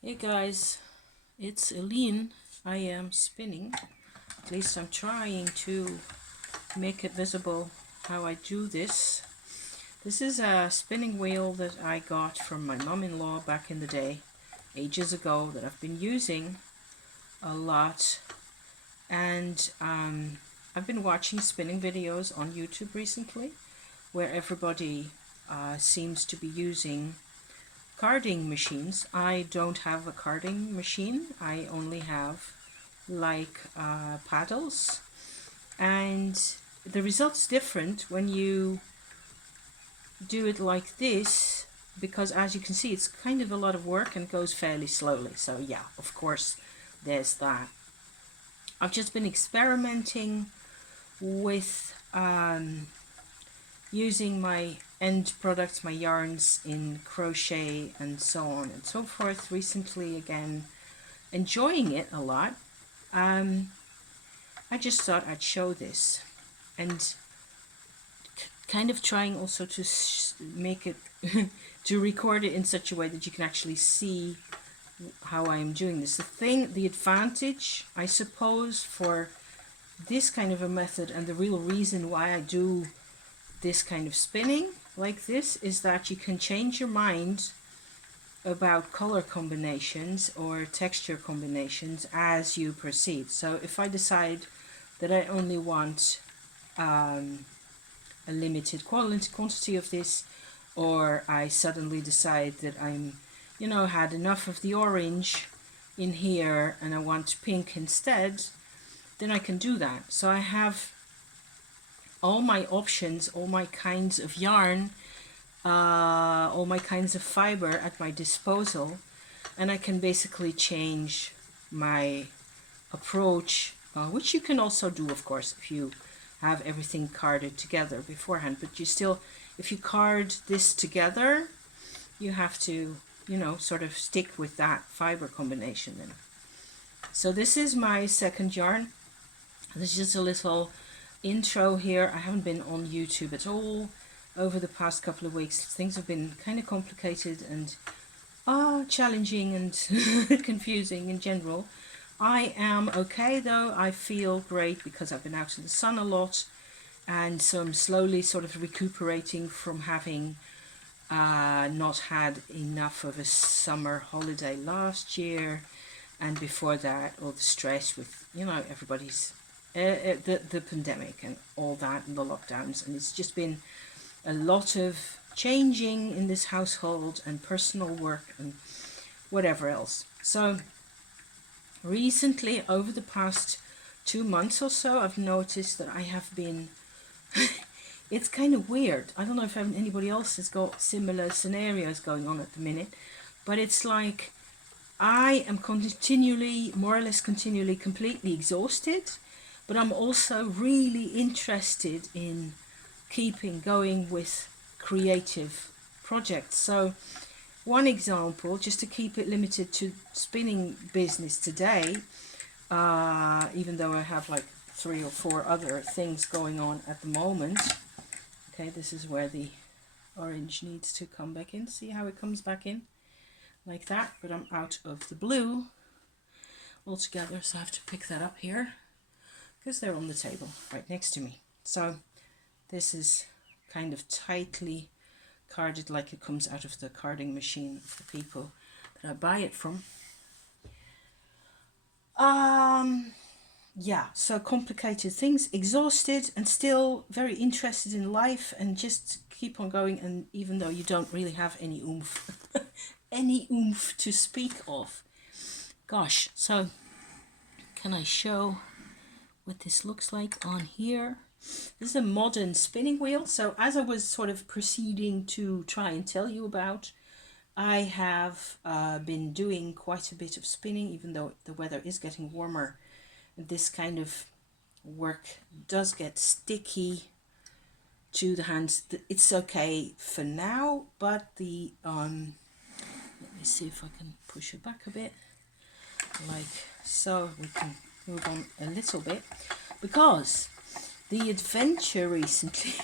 Hey guys, it's Eileen. I am spinning. At least I'm trying to make it visible how I do this. This is a spinning wheel that I got from my mom-in-law back in the day, ages ago, that I've been using a lot. And I've been watching spinning videos on YouTube recently where everybody seems to be using carding machines. I don't have a carding machine. I only have like paddles, and the result's different when you do it like this, because as you can see it's kind of a lot of work and goes fairly slowly. So yeah, of course there's that. I've just been experimenting with using my end products, my yarns in crochet and so on and so forth recently, again enjoying it a lot. I just thought I'd show this, and kind of trying also to make it to record it in such a way that you can actually see how I am doing this. The advantage I suppose for this kind of a method, and the real reason why I do this kind of spinning like this, is that you can change your mind about color combinations or texture combinations as you proceed. So if I decide that I only want a limited quantity of this, or I suddenly decide that had enough of the orange in here and I want pink instead, then I can do that. So I have all my options, all my kinds of yarn, all my kinds of fiber at my disposal, and I can basically change my approach, which you can also do, of course, if you have everything carded together beforehand. But you still, if you card this together, you have to, sort of stick with that fiber combination then. So this is my second yarn. This is just a little intro here. I haven't been on YouTube at all over the past couple of weeks. Things have been kind of complicated and challenging and confusing in general. I am okay though. I feel great because I've been out in the sun a lot, and so I'm slowly sort of recuperating from having not had enough of a summer holiday last year, and before that all the stress with everybody's the pandemic and all that, and the lockdowns, and it's just been a lot of changing in this household and personal work and whatever else. So recently, over the past 2 months or so, I've noticed that I have been it's kind of weird. I don't know if anybody else has got similar scenarios going on at the minute, but it's like I am continually, more or less continually, completely exhausted, but I'm also really interested in keeping going with creative projects. So one example, just to keep it limited to spinning business today, even though I have like 3 or 4 other things going on at the moment. Okay, this is where the orange needs to come back in. See how it comes back in? Like that, but I'm out of the blue altogether, so I have to pick that up here because they're on the table right next to me. So this is kind of tightly carded, like it comes out of the carding machine of the people that I buy it from. Yeah, so complicated things, exhausted and still very interested in life, and just keep on going. And even though you don't really have any oomph any oomph to speak of. Gosh, so can I show what this looks like on here? This is a modern spinning wheel. So as I was sort of proceeding to try and tell you about, I have been doing quite a bit of spinning, even though the weather is getting warmer. This kind of work does get sticky to the hands. It's okay for now, but the let me see if I can push it back a bit, like so. We can move on a little bit, because the adventure recently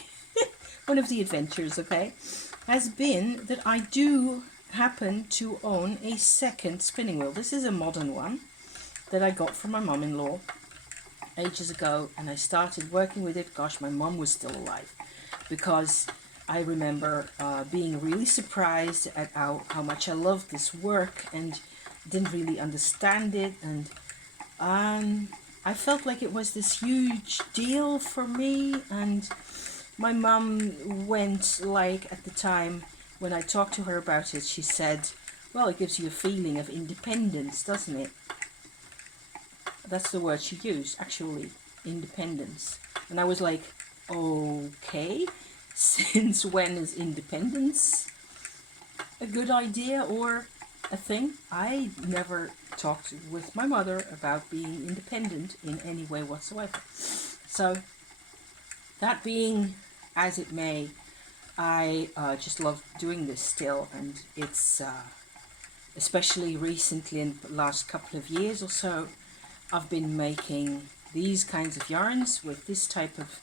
one of the adventures, okay, has been that I do happen to own a second spinning wheel. This is a modern one that I got from my mum-in-law ages ago, and I started working with it. Gosh, my mum was still alive, because I remember being really surprised at how much I loved this work and didn't really understand it, and I felt like it was this huge deal for me. And my mum went, like, at the time when I talked to her about it, she said, well, it gives you a feeling of independence, doesn't it? That's the word she used, actually, independence. And I was like, okay, since when is independence a good idea or a thing? I never talked with my mother about being independent in any way whatsoever. So, that being as it may, I just love doing this still, and it's especially recently, in the last couple of years or so, I've been making these kinds of yarns with this type of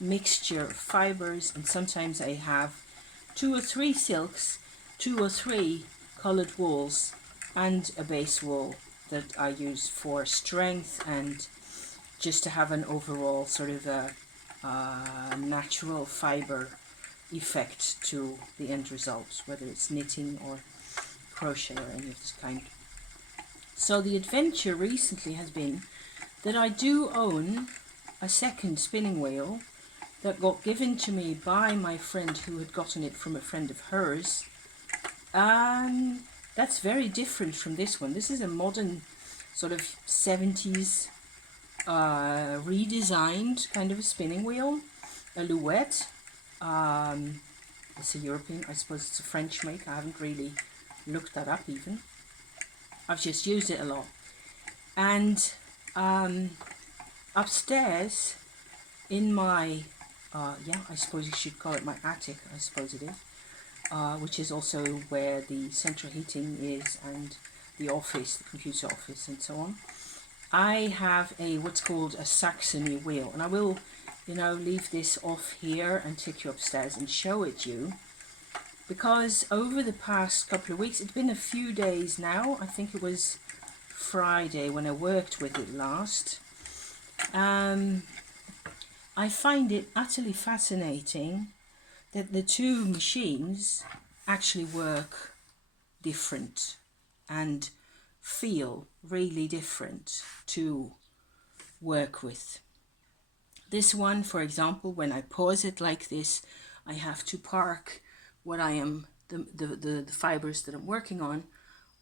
mixture of fibers, and sometimes I have 2 or 3 silks, 2 or 3 colored wools, and a base wool that I use for strength and just to have an overall sort of a natural fiber effect to the end result, whether it's knitting or crochet or any of this kind. So the adventure recently has been that I do own a second spinning wheel that got given to me by my friend who had gotten it from a friend of hers. That's very different from this one. This is a modern sort of 70s redesigned kind of a spinning wheel, a Louette. It's a European, I suppose it's a French make. I haven't really looked that up even. I've just used it a lot. And upstairs in my, I suppose you should call it my attic, I suppose it is, which is also where the central heating is and the office, the computer office and so on. I have what's called a Saxony wheel, and I will, leave this off here and take you upstairs and show it you, because over the past couple of weeks, it's been a few days now, I think it was Friday when I worked with it last, I find it utterly fascinating that the two machines actually work different and feel really different to work with. This one, for example, when I pause it like this, I have to park what I am, the fibers that I'm working on,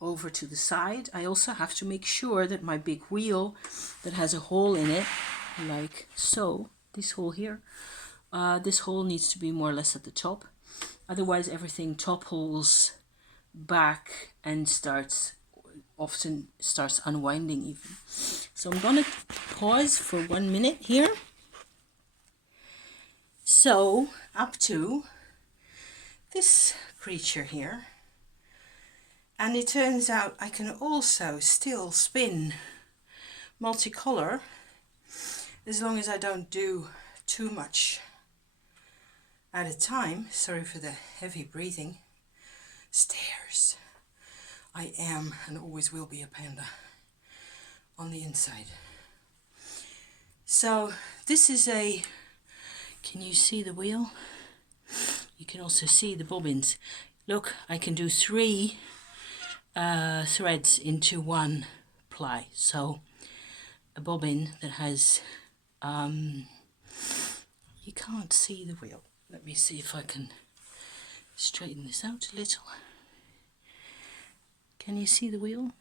over to the side. I also have to make sure that my big wheel that has a hole in it, like so, this hole here, this hole needs to be more or less at the top. Otherwise everything topples back and often starts unwinding even. So I'm gonna pause for 1 minute here. So up to this creature here, and it turns out I can also still spin multicolor as long as I don't do too much at a time. Sorry for the heavy breathing. Stairs. I am and always will be a panda on the inside. So this is can you see the wheel? You can also see the bobbins. Look, I can do 3 threads into 1 ply. So a bobbin that has, you can't see the wheel. Let me see if I can straighten this out a little. Can you see the wheel?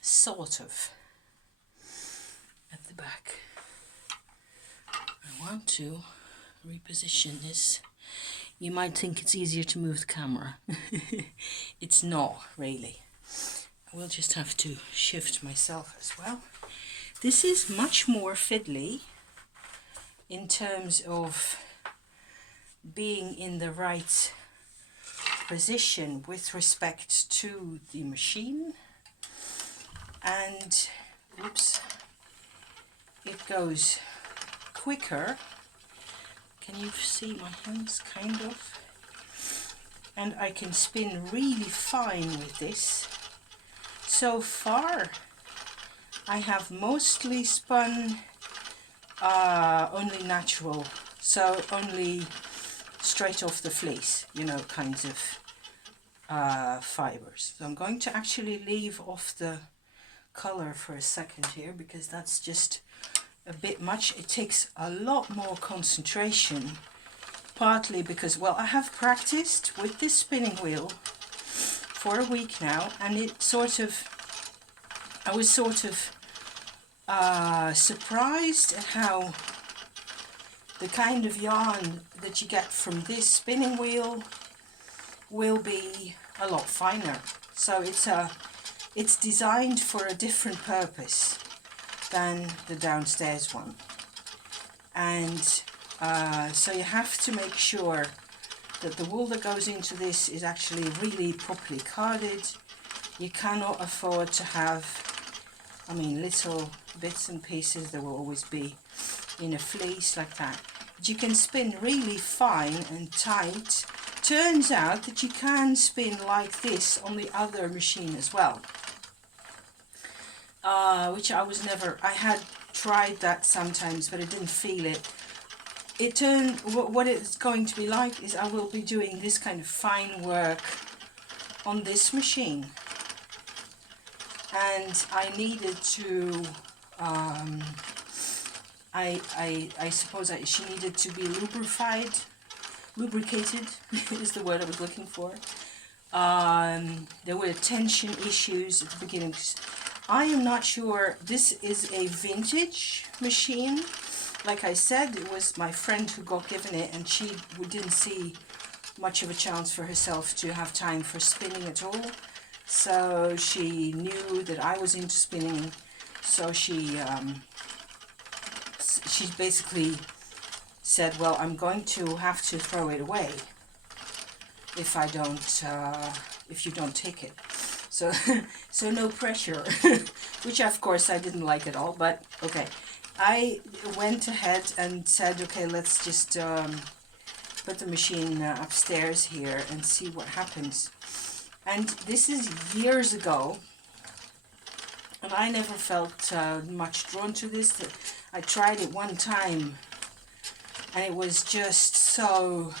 Sort of. At the back. I want to reposition this. You might think it's easier to move the camera. It's not really. I will just have to shift myself as well. This is much more fiddly in terms of being in the right position with respect to the machine, and oops, it goes quicker. Can you see my hands? Kind of. and I can spin really fine with this. So far I have mostly spun only natural, so only straight off the fleece, you know, kinds of fibers. So I'm going to actually leave off the color for a second here, because that's just a bit much. It takes a lot more concentration, partly because, well, I have practiced with this spinning wheel for a week now, and I was sort of surprised at how the kind of yarn that you get from this spinning wheel will be a lot finer. So it's designed for a different purpose than the downstairs one, and so you have to make sure that the wool that goes into this is actually really properly carded. You cannot afford to have, I mean, little bits and pieces. There will always be in a fleece like that. But you can spin really fine and tight. Turns out that you can spin like this on the other machine as well, which I had tried that sometimes, but I didn't feel it. What it's going to be like is I will be doing this kind of fine work on this machine, and I needed to I suppose she needed to be lubricated is the word I was looking for. There were tension issues at the beginning. I am not sure. This is a vintage machine. Like I said, it was my friend who got given it, and she didn't see much of a chance for herself to have time for spinning at all. So she knew that I was into spinning, so she basically said, well, I'm going to have to throw it away if you don't take it. So so no pressure, which of course I didn't like at all, but okay. I went ahead and said, okay, let's just put the machine upstairs here and see what happens. And this is years ago, and I never felt much drawn to this. I tried it one time, and it was just so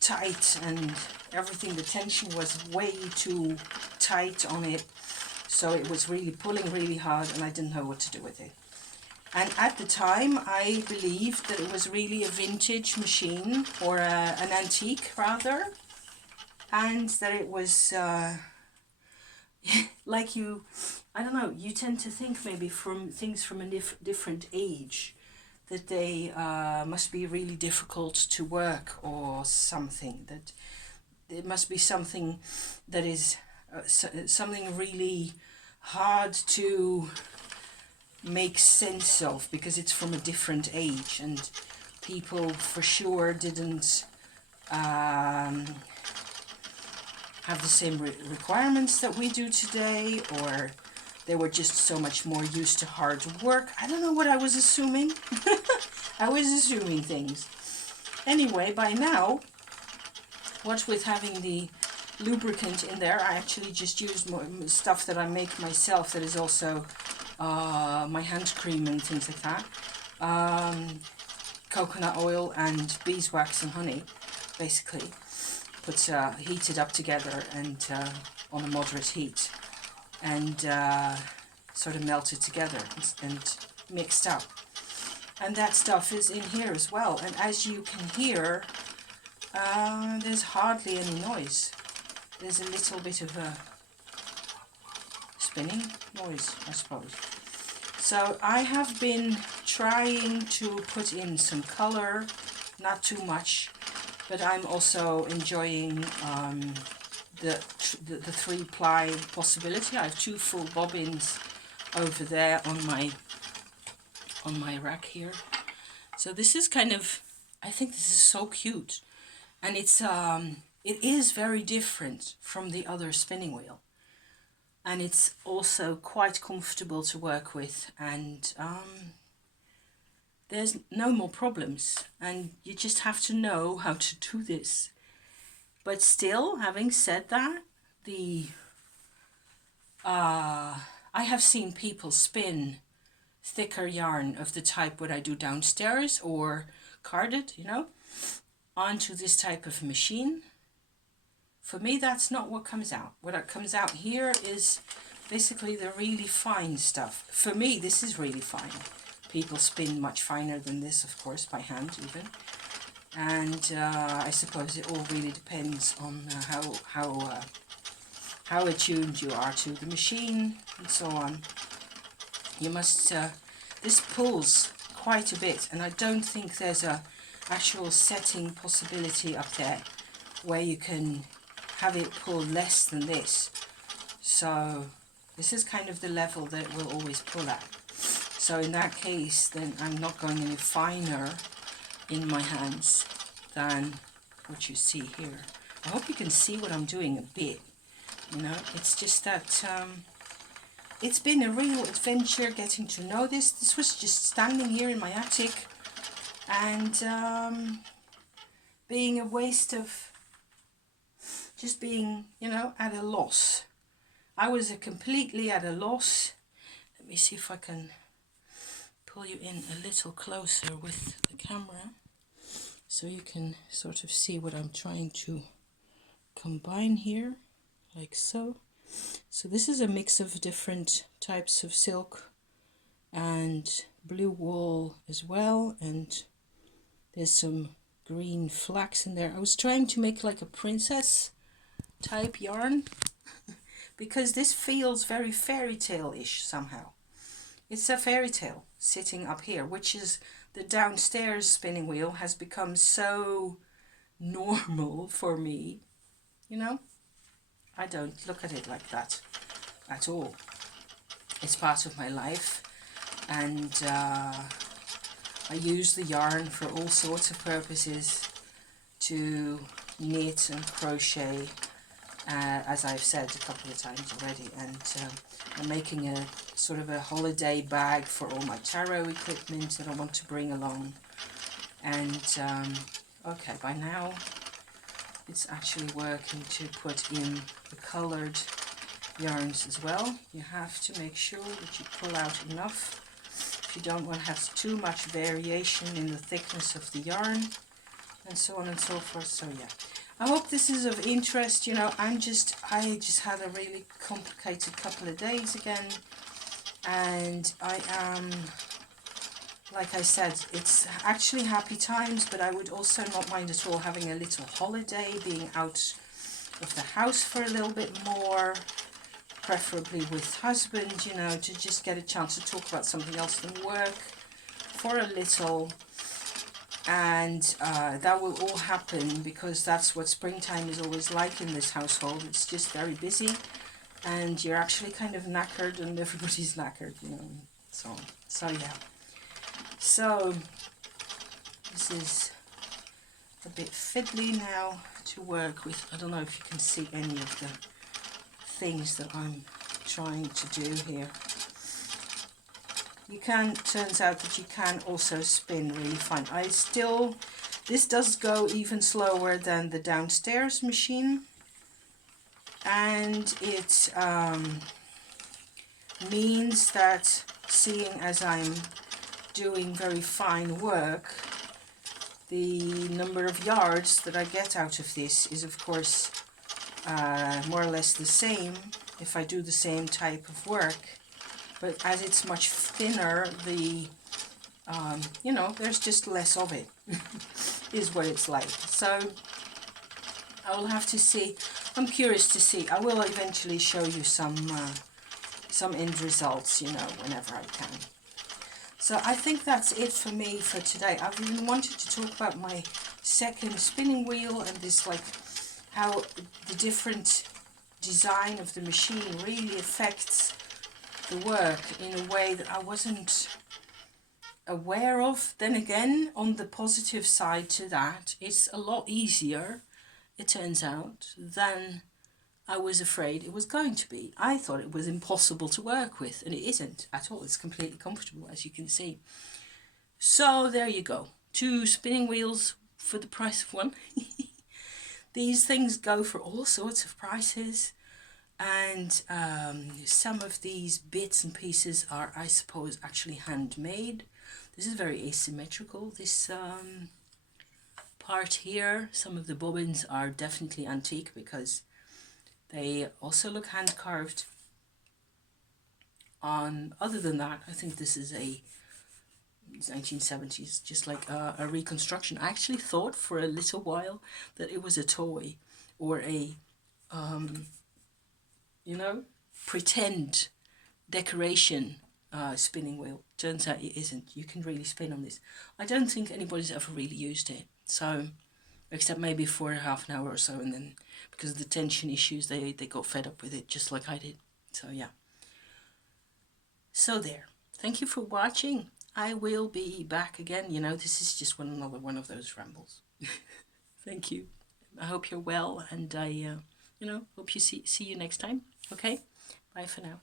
tight, and everything, the tension was way too tight on it, so it was really pulling really hard, and I didn't know what to do with it. And at the time I believed that it was really a vintage machine, or an antique rather, and that it was like I don't know, you tend to think maybe from things from a different age that they must be really difficult to work, or something, that it must be something that is something really hard to make sense of, because it's from a different age, and people for sure didn't have the same requirements that we do today, or they were just so much more used to hard work. I don't know what I was assuming. I was assuming things. Anyway, by now, what with having the lubricant in there, I actually just used more stuff that I make myself, that is also my hand cream and things like that. Coconut oil and beeswax and honey, basically. Heat it up together, and on a moderate heat, and sort of melt it together and mixed up. And that stuff is in here as well. And as you can hear, there's hardly any noise. There's a little bit of a spinning noise, I suppose. So I have been trying to put in some color, not too much, but I'm also enjoying the 3-ply possibility. I have 2 full bobbins over there on my rack here. So this is kind of, I think this is so cute, and it is very different from the other spinning wheel, and it's also quite comfortable to work with, and there's no more problems, and you just have to know how to do this. But still, having said that, the I have seen people spin thicker yarn of the type what I do downstairs or carded, you know, onto this type of machine. For me, that's not what comes out. What comes out here is basically the really fine stuff. For me, this is really fine. People spin much finer than this, of course, by hand even. And I suppose it all really depends on how attuned you are to the machine and so on. You must, this pulls quite a bit, and I don't think there's a actual setting possibility up there where you can have it pull less than this. So this is kind of the level that it will always pull at. So in that case, then I'm not going any finer in my hands than what you see here. I hope you can see what I'm doing a bit. You know, it's just that it's been a real adventure getting to know this. This was just standing here in my attic and being a waste of just being, you know, at a loss. I was completely at a loss. Let me see if I can pull you in a little closer with the camera so you can sort of see what I'm trying to combine here, like so. So this is a mix of different types of silk and blue wool as well, and there's some green flax in there. I was trying to make like a princess type yarn because this feels very fairy tale-ish somehow. It's a fairy tale sitting up here, which is the downstairs spinning wheel has become so normal for me, you know. I don't look at it like that at all. It's part of my life, and I use the yarn for all sorts of purposes, to knit and crochet, as I've said a couple of times already, and I'm making a sort of a holiday bag for all my tarot equipment that I want to bring along. And okay, by now it's actually working to put in the colored yarns as well. You have to make sure that you pull out enough if you don't want to have too much variation in the thickness of the yarn, and so on and so forth. So yeah, I hope this is of interest. You know, I just had a really complicated couple of days again, and I am, like I said, it's actually happy times, but I would also not mind at all having a little holiday, being out of the house for a little bit more, preferably with husband, you know, to just get a chance to talk about something else than work for a little. And that will all happen because that's what springtime is always like in this household. It's just very busy, and you're actually kind of knackered, and everybody's knackered, you know. So yeah. So this is a bit fiddly now to work with. I don't know if you can see any of the things that I'm trying to do here. You can, turns out that you can also spin really fine. This does go even slower than the downstairs machine, and it means that, seeing as I'm doing very fine work, the number of yards that I get out of this is of course more or less the same if I do the same type of work, but as it's much thinner, the you know, there's just less of it is what it's like. So I will have to see. I'm curious to see. I will eventually show you some end results, you know, whenever I can. So I think that's it for me for today. I've even wanted to talk about my second spinning wheel and this, like, how the different design of the machine really affects the work in a way that I wasn't aware of. Then again, on the positive side to that, it's a lot easier, it turns out, than I was afraid it was going to be. I thought it was impossible to work with, and it isn't at all. It's completely comfortable, as you can see. So there you go. 2 spinning wheels for the price of 1. These things go for all sorts of prices, and some of these bits and pieces are, I suppose, actually handmade. This is very asymmetrical, this part here. Some of the bobbins are definitely antique because they also look hand carved. Other than that, I think this is a 1970s, just like a reconstruction. I actually thought for a little while that it was a toy or a, you know, pretend decoration spinning wheel. Turns out it isn't. You can really spin on this. I don't think anybody's ever really used it. So, except maybe for half an hour or so, and then because of the tension issues, they got fed up with it, just like I did. So yeah. So there. Thank you for watching. I will be back again. You know, this is just another one of those rambles. Thank you. I hope you're well, and I, hope you see you next time. Okay? Bye for now.